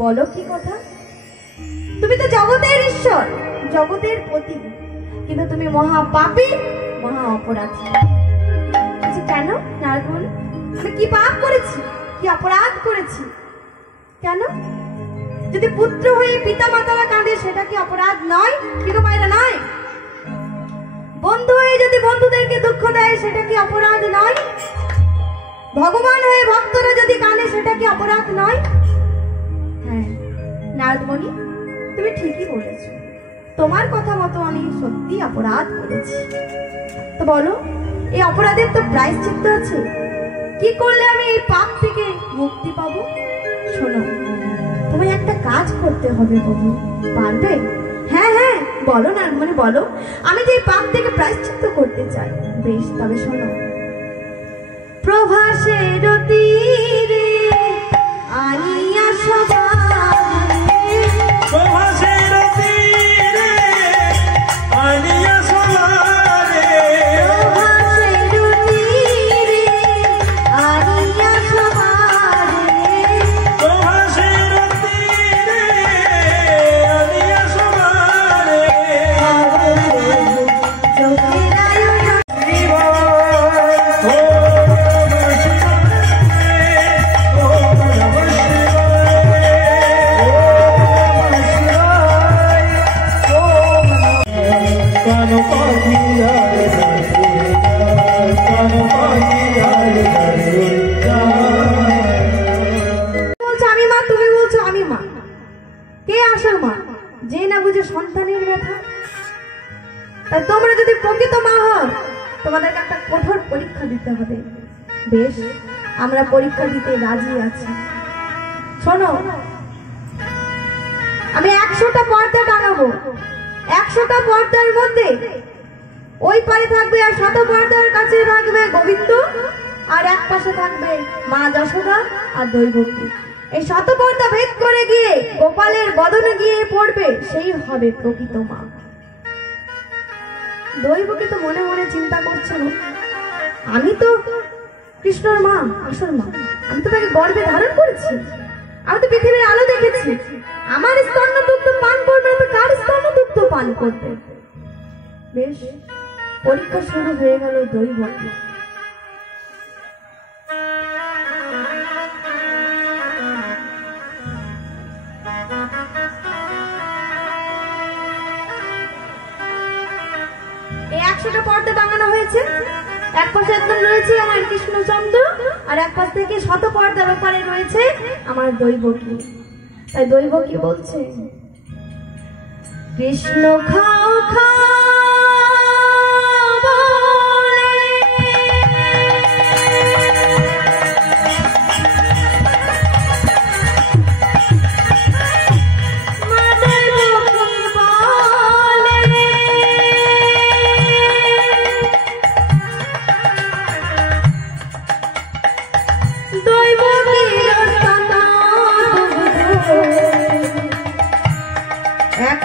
बोलो की कथा तुमी तो जगतेर ईश्वर जगतेर पति किन्तु तुमी महापापी महा अपराधी अच्छा केन नारद मुनि आमि कि पाप करेछि कि अपराध करेछि केन यदि पुत्र हये पिता मातारा काঁদে सेटा कि अपराध नय किन्तु मायरा नय बंधु हये यदि बंधुदेरके दुःख देय सेटा कि अपराध नय भगवान हये भक्तरा यदि काঁদে सेटा कि अपराध नय नारद मुनि তুমি ঠিকই বলেছো তোমার কথা মতো আমি সত্যি অপরাধ করেছি তো বলো এই অপরাধের তো প্রায়শ্চিত্ত আছে কি করলে আমি এই পাপ থেকে মুক্তি পাব শোনো তোমায় একটা কাজ করতে হবে বাবু পারবে হ্যাঁ হ্যাঁ বলো নারদ মুনি বলো আমি যে পাপ থেকে প্রায়শ্চিত্ত করতে চাই বেশ তবে শোনো প্রভাসের রতি তোমাদেরকে একটা কঠোর পরীক্ষা দিতে হবে। বেশ, আমরা পরীক্ষা দিতে রাজি আছি। শোনো, আমি 100টা পর্দা টাঙাবো। 100টা পর্দার মধ্যে ওই পারে থাকবে আর 100 পর্দার কাছে থাকবে গোবিন্দ, আর এক পাশে থাকবে মা যশোদা আর দৈবকী। এই 100 পর্দা ভেদ করে গিয়ে গোপালের বদনে গিয়ে পড়বে, সেই হবে প্রকৃত মা। দৈবকী তো মনে মনে চিন্তা করছিল, আমি তো কৃষ্ণর মা, আসল মা। আমি তো তাকে গর্ভে ধারণ করেছি, আমি তো পৃথিবীর আলো দেখেছি। আমার স্তন্য দুগ্ধ পান করবে না তো কার স্তন্য দুগ্ধ পান করবে? বেশ, পরীক্ষা শুরু হয়ে গেল দৈবকী। এই 100টা পর্দা টাঙানো হয়েছে। এক পাশে একদম রয়েছে আমার কৃষ্ণচন্দ্র, আর এক পাশ থেকে 100 পর্দার ওপারে রয়েছে আমার দৈবকী। তাই দৈবকী বলছে, কৃষ্ণ খাও খাও এক